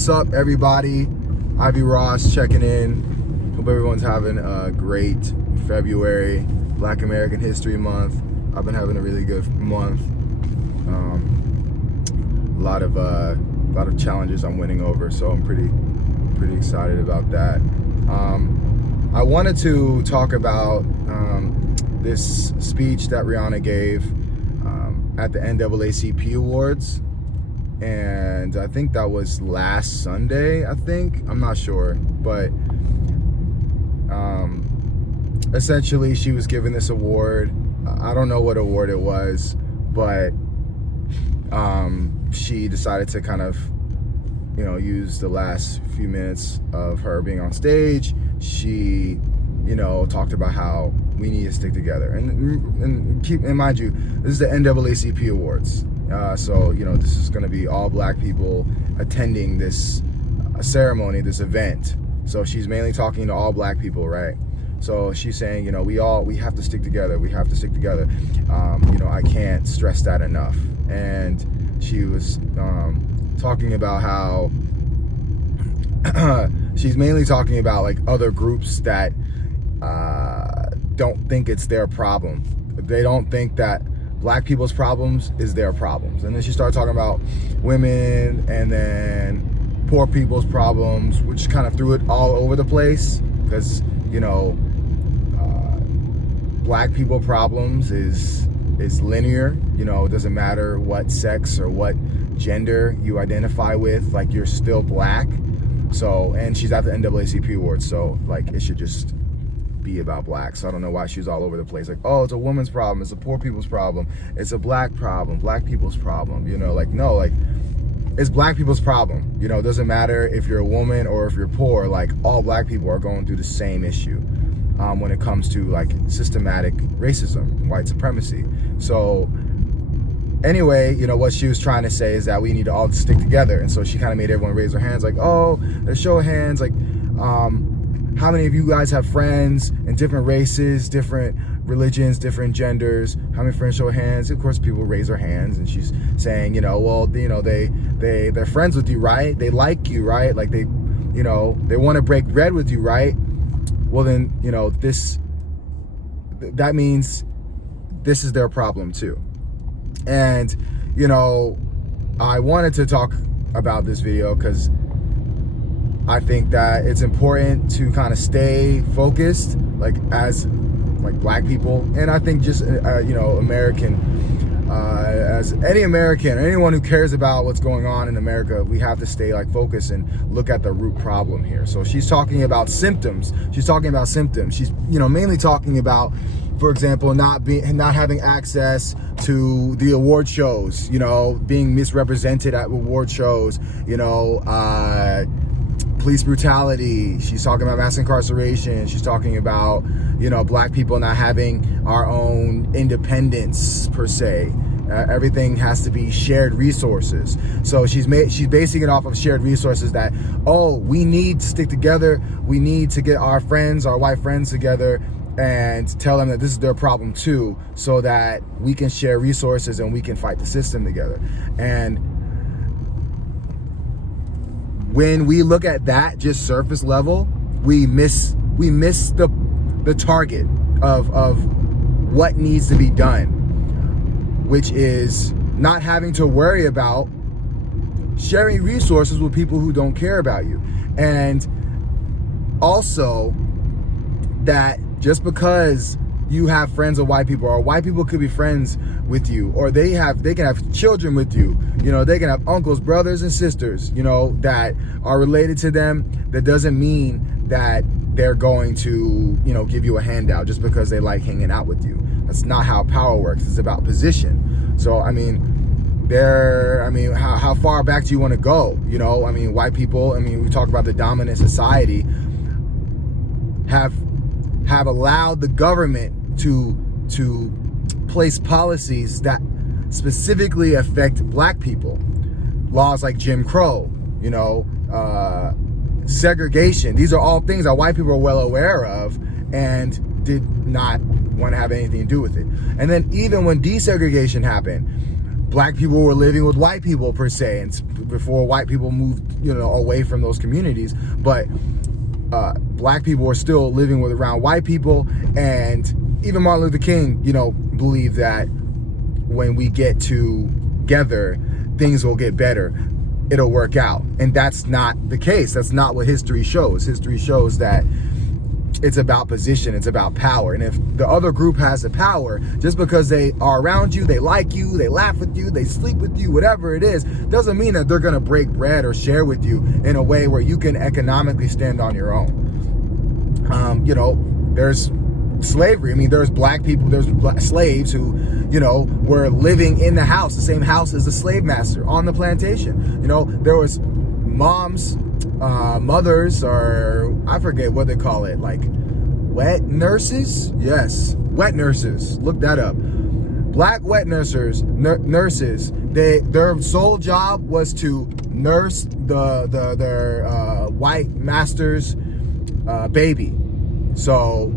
What's up, everybody? Ivy Ross checking in. Hope everyone's having a great February, Black American History Month. I've been having a really good month. A lot of challenges I'm winning over, so I'm pretty excited about that. I wanted to talk about this speech that Rihanna gave at the NAACP Awards. And I think that was last Sunday, I'm not sure, but essentially she was given this award. I don't know what award it was, but she decided to kind of, use the last few minutes of her being on stage. She, talked about how we need to stick together, and mind you, this is the NAACP Awards. So, this is going to be all Black people attending this ceremony, this event. So she's mainly talking to all Black people, right? So she's saying, we have to stick together. We have to stick together. I can't stress that enough. And she was talking about how she's mainly talking about like other groups that don't think it's their problem. They don't think that Black people's problems is their problems. And then she started talking about women and then poor people's problems, which kind of threw it all over the place because, Black people problems is linear. It doesn't matter what sex or what gender you identify with, like you're still Black. So, and she's at the NAACP Awards, so like it should just be about Black. So I don't know why she was all over the place, like, oh, it's a woman's problem, it's a poor people's problem, it's a Black problem, Black people's problem. No, it's Black people's problem. It doesn't matter if you're a woman or if you're poor. Like, all Black people are going through the same issue when it comes to like systematic racism, white supremacy. So anyway, what she was trying to say is that we need to all stick together. And so she kind of made everyone raise their hands, like, oh, let's show of hands, like, how many of you guys have friends in different races, different religions, different genders? How many friends show of hands? Of course, people raise their hands, and she's saying, they're friends with you, right? They like you, right? Like they want to break bread with you, right? Well, then, that means this is their problem too. And, I wanted to talk about this video because I think that it's important to kind of stay focused, like as Black people, and I think just American, as any American, or anyone who cares about what's going on in America, we have to stay focused and look at the root problem here. So she's talking about symptoms. She's mainly talking about, for example, not having access to the award shows, being misrepresented at award shows, police brutality. She's talking about mass incarceration. She's talking about, Black people not having our own independence per se. Everything has to be shared resources. So she's basing it off of shared resources that, oh, we need to stick together. We need to get our white friends together and tell them that this is their problem too, so that we can share resources and we can fight the system together. And when we look at that just surface level, we miss the target of what needs to be done, which is not having to worry about sharing resources with people who don't care about you. And also that just because you have friends with white people, or white people could be friends with you, or they can have children with you, they can have uncles, brothers, and sisters, that are related to them. That doesn't mean that they're going to, give you a handout just because they like hanging out with you. That's not how power works. It's about position. So, how far back do you want to go? White people, we talk about the dominant society, have allowed the government to place policies that specifically affect Black people. Laws like Jim Crow, segregation. These are all things that white people are well aware of and did not want to have anything to do with it. And then even when desegregation happened, black people were living with white people per se, and before white people moved, away from those communities. But black people were still living around white people, and even Martin Luther King, believed that when we get together, things will get better. It'll work out. And that's not the case. That's not what history shows. History shows that it's about position, it's about power. And if the other group has the power, just because they are around you, they like you, they laugh with you, they sleep with you, whatever it is, doesn't mean that they're going to break bread or share with you in a way where you can economically stand on your own. There's slavery. I mean, there's black people, there's slaves who, were living in the house, the same house as the slave master on the plantation. There was moms, mothers, or I forget what they call it, like wet nurses. Yes, wet nurses. Look that up. Black wet nurses. Their sole job was to nurse their white master's baby. So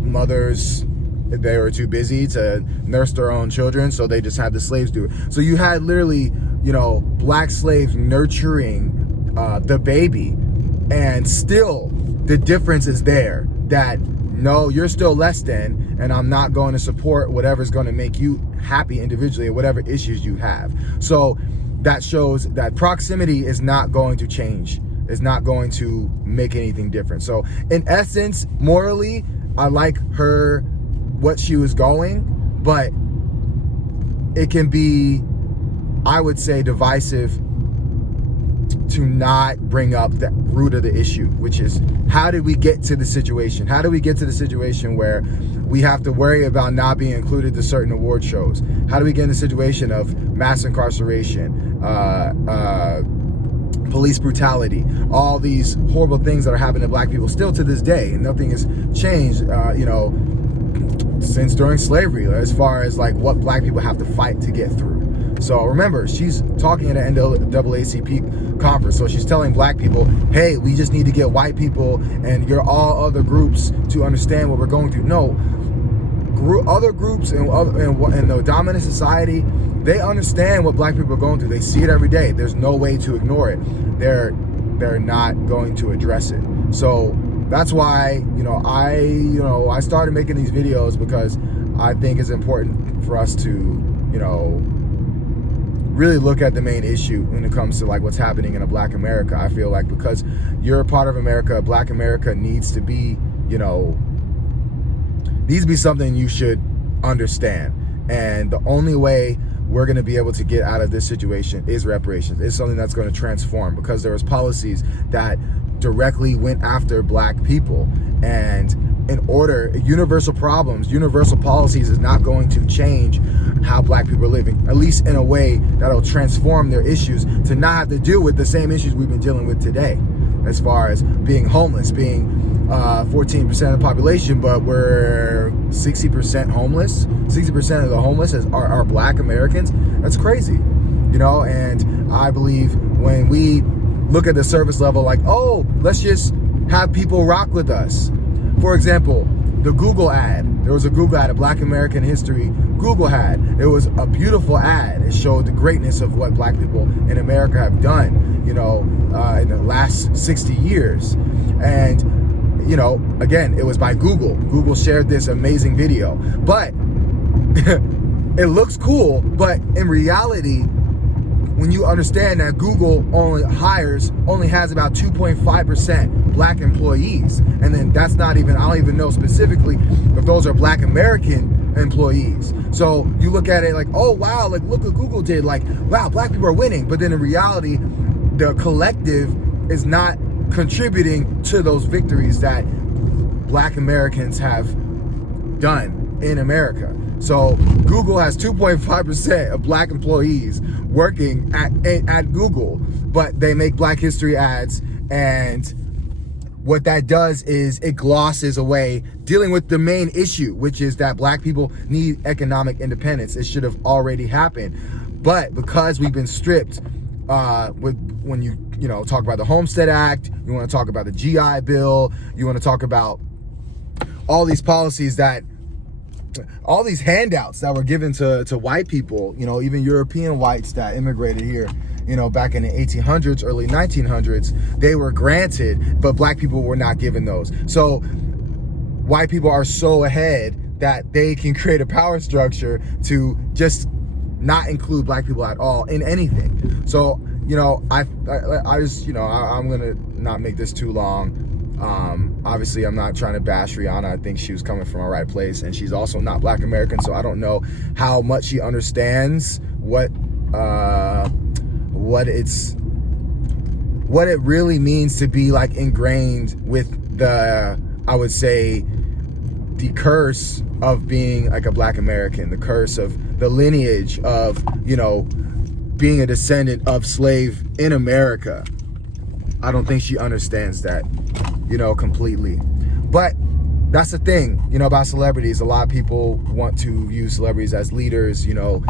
mothers, they were too busy to nurse their own children, so they just had the slaves do it. So you had literally black slaves nurturing the baby, and still the difference is there, that no, you're still less than, and I'm not going to support whatever's going to make you happy individually or whatever issues you have. So that shows that proximity is not going to change, is not going to make anything different. So in essence, morally, I like her, what she was going, but it can be, I would say, divisive to not bring up the root of the issue, which is, how did we get to the situation? How do we get to the situation where we have to worry about not being included to certain award shows? How do we get in the situation of mass incarceration, police brutality, all these horrible things that are happening to black people still to this day, and nothing has changed, since during slavery, as far as like what black people have to fight to get through. So remember, she's talking at an NAACP conference. So she's telling black people, hey, we just need to get white people and all other groups to understand what we're going through. No, other groups and the dominant society, they understand what black people are going through. They see it every day. There's no way to ignore it. They're not going to address it. So that's why, I started making these videos, because I think it's important for us to, really look at the main issue when it comes to like what's happening in a black America. I feel like because you're a part of America, black America needs to be, something you should understand. And the only way we're going to be able to get out of this situation is reparations. It's something that's going to transform, because there was policies that directly went after black people. And universal policies is not going to change how black people are living, at least in a way that'll transform their issues to not have to deal with the same issues we've been dealing with today, as far as being homeless, being 14% of the population, but we're 60% homeless. 60% of the homeless are black Americans. That's crazy, and I believe when we look at the surface level, like, oh, let's just have people rock with us. For example, the Google ad. There was a Google ad, a Black American History Google ad. It was a beautiful ad. It showed the greatness of what black people in America have done, in the last 60 years. And, again, it was by Google. Google shared this amazing video. But it looks cool, but in reality, when you understand that Google only has about 2.5% black employees, and then that's not even, I don't even know specifically if those are black American employees. So you look at it like, oh wow, like look what Google did, like wow, black people are winning. But then in reality, the collective is not contributing to those victories that black Americans have done in America. So Google has 2.5% of black employees working at Google, but they make Black History ads, and what that does is it glosses away dealing with the main issue, which is that black people need economic independence. It should have already happened, but because we've been stripped, when you talk about the Homestead Act, you want to talk about the GI Bill, you want to talk about all these policies that all these handouts that were given to white people, you know, even European whites that immigrated here, you know, back in the 1800s, early 1900s, they were granted, but black people were not given those. So white people are so ahead that they can create a power structure to just not include black people at all in anything. So, you know, I just, you know, I'm gonna not make this too long. Obviously I'm not trying to bash Rihanna. I think she was coming from a right place, and she's also not black American, so I don't know how much she understands what it really means to be like ingrained with the, I would say, the curse of being like a black American, the curse of the lineage of, you know, being a descendant of slave in America. I don't think she understands that, you know, completely. But that's the thing, you know, about celebrities. A lot of people want to use celebrities as leaders, you know,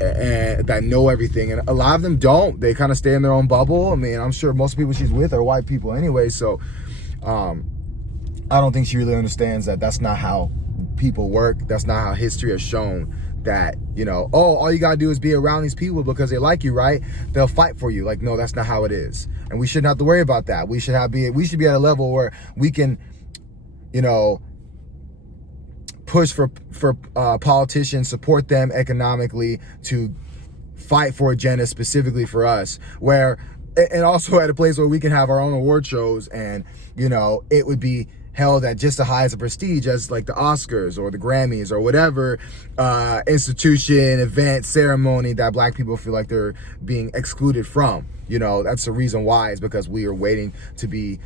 and that know everything, and a lot of them don't. They kind of stay in their own bubble. I mean, I'm sure most people she's with are white people anyway, so I don't think she really understands that that's not how people work. That's not how history has shown that, you know, oh, all you gotta do is be around these people because they like you, right? They'll fight for you. Like, no, that's not how it is. And we shouldn't have to worry about that. We should be at a level where we can, you know, push for politicians, support them economically to fight for agendas specifically for us, where, and also at a place where we can have our own award shows, and, you know, it would be held at just as high as a prestige as like the Oscars or the Grammys or whatever institution, event, ceremony that black people feel like they're being excluded from. You know, that's the reason why, is because we're waiting to be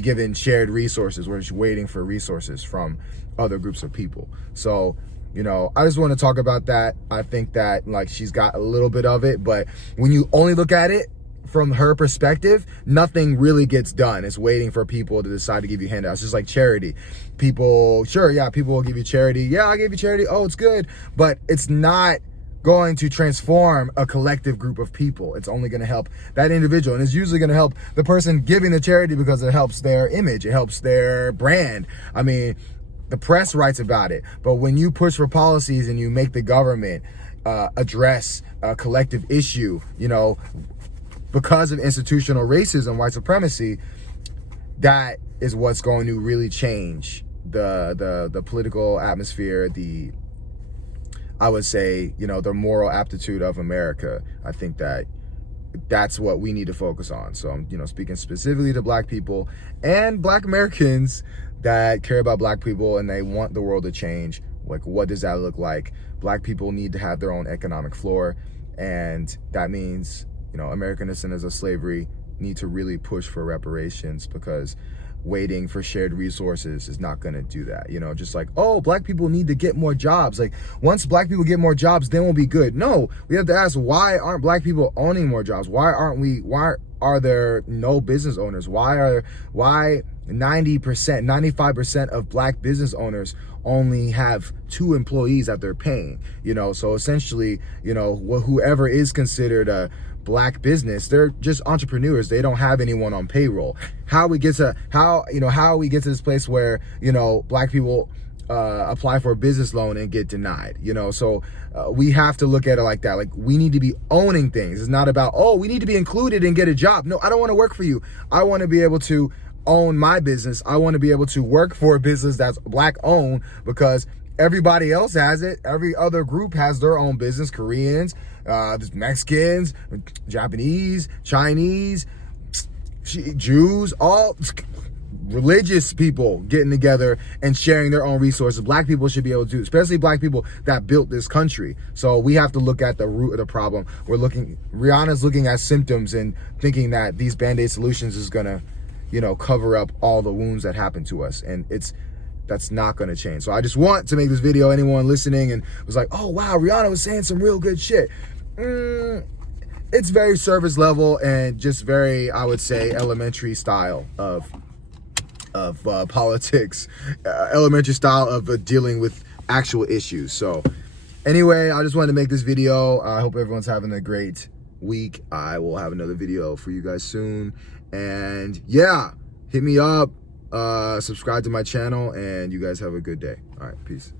given shared resources. We're just waiting for resources from other groups of people. So, you know, I just want to talk about that. I think that, like, she's got a little bit of it, but when you only look at it from her perspective, nothing really gets done. It's waiting for people to decide to give you handouts. Just like charity. People, sure, yeah, people will give you charity. Yeah, I gave you charity. Oh, it's good. But it's not going to transform a collective group of people. It's only going to help that individual. And it's usually going to help the person giving the charity because it helps their image. It helps their brand. I mean, the press writes about it. But when you push for policies and you make the government address a collective issue, you know, because of institutional racism, white supremacy, that is what's going to really change the political atmosphere, I would say, you know, the moral aptitude of America. I think that's what we need to focus on. So I'm, you know, speaking specifically to black people and black Americans that care about black people and they want the world to change. Like, what does that look like? Black people need to have their own economic floor, and that means, you know, American descendants of slavery need to really push for reparations, because waiting for shared resources is not going to do that. You know, just like, oh, black people need to get more jobs. Like, once black people get more jobs, then we'll be good. No, we have to ask, why aren't black people owning more jobs? Why are there no business owners? Why 90%, 95% of black business owners only have 2 employees that they're paying? You know, so essentially, you know, whoever is considered a black business, they're just entrepreneurs. They don't have anyone on payroll. How we get to this place where, you know, black people apply for a business loan and get denied, you know? So we have to look at it like that. Like, we need to be owning things. It's not about, oh, we need to be included and get a job. No, I don't want to work for you. I want to be able to own my business. I want to be able to work for a business that's black owned, because everybody else has it. Every other group has their own business. Koreans, Mexicans, Japanese, Chinese, Jews, all religious people getting together and sharing their own resources. Black people should be able to, especially black people that built this country. So we have to look at the root of the problem. Rihanna's looking at symptoms and thinking that these Band-Aid solutions is gonna, you know, cover up all the wounds that happened to us. And that's not going to change. So I just want to make this video. Anyone listening and was like, oh wow, Rihanna was saying some real good shit. It's very surface level and just very, I would say, elementary style of politics, elementary style of dealing with actual issues. So anyway, I just wanted to make this video. I hope everyone's having a great week. I will have another video for you guys soon. And yeah, hit me up. Subscribe to my channel, and you guys have a good day. All right, peace.